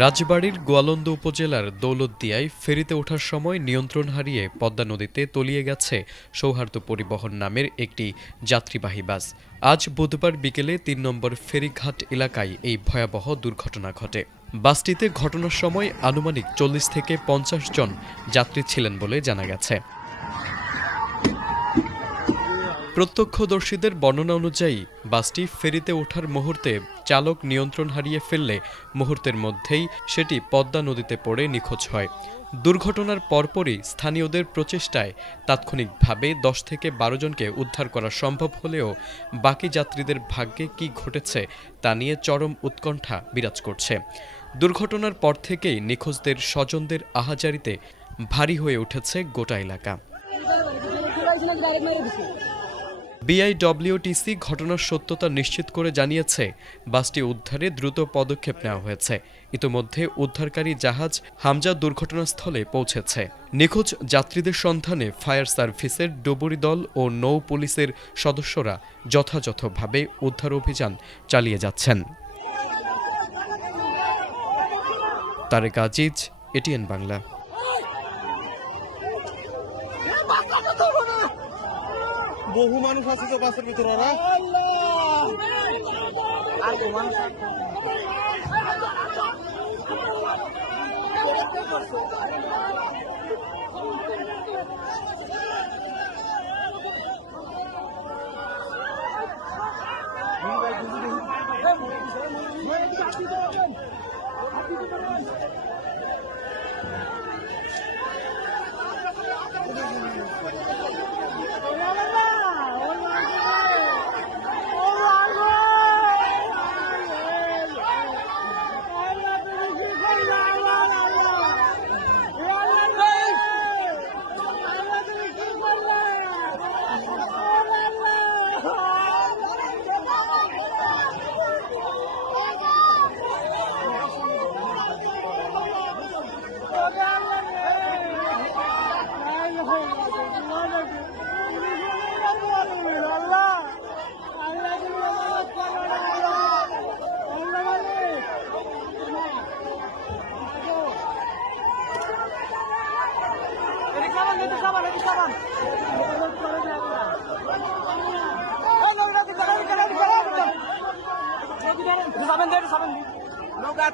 রাজবাড়ীর গোয়ালন্দ উপজেলার দৌলতদিয়ায় ফেরিতে ওঠার সময় নিয়ন্ত্রণ হারিয়ে পদ্মা নদীতে তলিয়ে গেছে সৌহার্দ্য পরিবহন নামের একটি যাত্রীবাহী বাস। আজ বুধবার বিকেলে ৩ নম্বর ফেরিঘাট এলাকায় এই ভয়াবহ দুর্ঘটনা ঘটে। বাসটিতে ঘটনার সময় আনুমানিক ৪০ থেকে ৫০ জন যাত্রী ছিলেন বলে জানা গেছে। প্রত্যক্ষদর্শীদের বর্ণনা অনুযায়ী বাসটি ফেরিতে ওঠার মুহূর্তে চালক নিয়ন্ত্রণ হারিয়ে ফেললে মুহূর্তের মধ্যেই সেটি পদ্মা নদীতে পড়ে নিখোঁজ হয়। দুর্ঘটনার পরপরই স্থানীয়দের প্রচেষ্টায় তাৎক্ষণিকভাবে ১০ থেকে ১২ জনকে উদ্ধার করা সম্ভব হলেও বাকি যাত্রীদের ভাগ্যে কী ঘটেছে তা নিয়ে চরম উৎকণ্ঠা বিরাজ করছে। দুর্ঘটনার পর থেকেই নিখোঁজদের স্বজনদের আহাজারিতে ভারী হয়ে উঠেছে গোটা এলাকা। বিআইডব্লিউটিসি ঘটনার সত্যতা নিশ্চিত করে জানিয়েছে, বাসটি উদ্ধারে দ্রুত পদক্ষেপ নেওয়া হয়েছে। ইতোমধ্যে উদ্ধারকারী জাহাজ হামজা দুর্ঘটনাস্থলে পৌঁছেছে। নিখোঁজ যাত্রীদের সন্ধানে ফায়ার সার্ভিসের ডুবুরি দল ও নৌ পুলিশের সদস্যরা যথাযথভাবে উদ্ধার অভিযান চালিয়ে যাচ্ছেন। তারেক আজিজ, এটিএন বাংলা। বহু মানুষ আছে তো বাসের ভিতরে। নৌকা